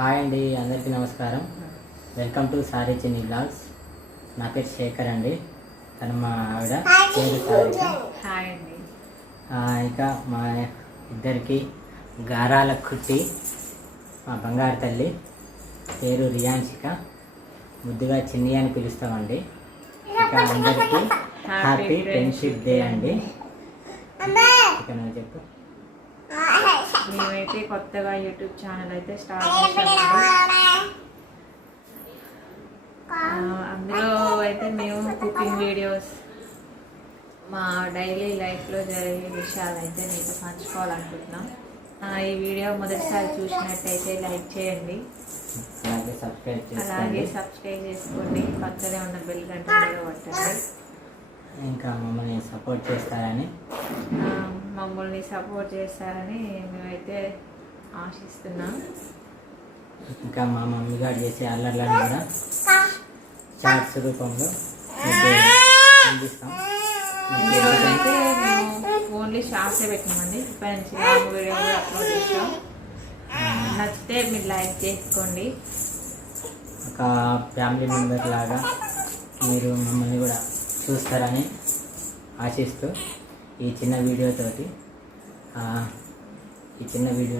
Hi అండి, అందరికీ నమస్కారం. వెల్కమ్ టు సారీ చిన్ని బ్లాగ్స్. నా పేరు శేఖర్ అండి. తను మా ఆవిడ పేరు సారిక. హాయ్ అండి. ఇక మా ఇద్దరికి గారాల కుట్టి మా బంగారు తల్లి పేరు రియాన్షిక, ముద్దుగా చిన్ని అని పిలుస్తామండి. ఇక అందరికీ హ్యాపీ ఫ్రెండ్షిప్ డే అండి. ఇక నువ్వు చెప్పు. మేమైతే కొత్తగా యూట్యూబ్ ఛానల్ అయితే స్టార్ట్ చేసాము. అందులో అయితే మేము కుకింగ్ వీడియోస్, మా డైలీ లైఫ్లో జరిగే విషయాలు అయితే మీతో పంచుకోవాలనుకుంటున్నాం. ఈ వీడియో మొదటిసారి చూసినట్టయితే లైక్ చేయండి, అలాగే సబ్స్క్రైబ్ చేసుకోండి, పక్కనే ఉన్న బెల్ గంట మీద కొట్టండి. ఇంకా మమ్మల్ని సపోర్ట్ చేస్తారని మేమైతే ఆశిస్తున్నాం. ఇంకా మా మమ్మీ గారు చేసే అల్లర్లను కూడా చాట్స్ రూపంలో అందిస్తాం. ఈరోజు అయితే మేము ఓన్లీ షార్ట్సే పెట్టామండి. మంచి వీడియో కూడా అప్లోడ్ చేస్తాం. నచ్చితే మీరు లైక్ చేసుకోండి. ఒక ఫ్యామిలీ మెంబర్ లాగా మీరు మమ్మల్ని కూడా చూస్తారని ఆశిస్తూ ఈ చిన్న వీడియోతోటి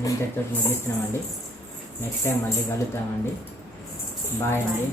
ఇంతటితో ముగిస్తున్నామండి. నెక్స్ట్ టైం మళ్ళీ కలుద్దామండి. బాయ్ అండి.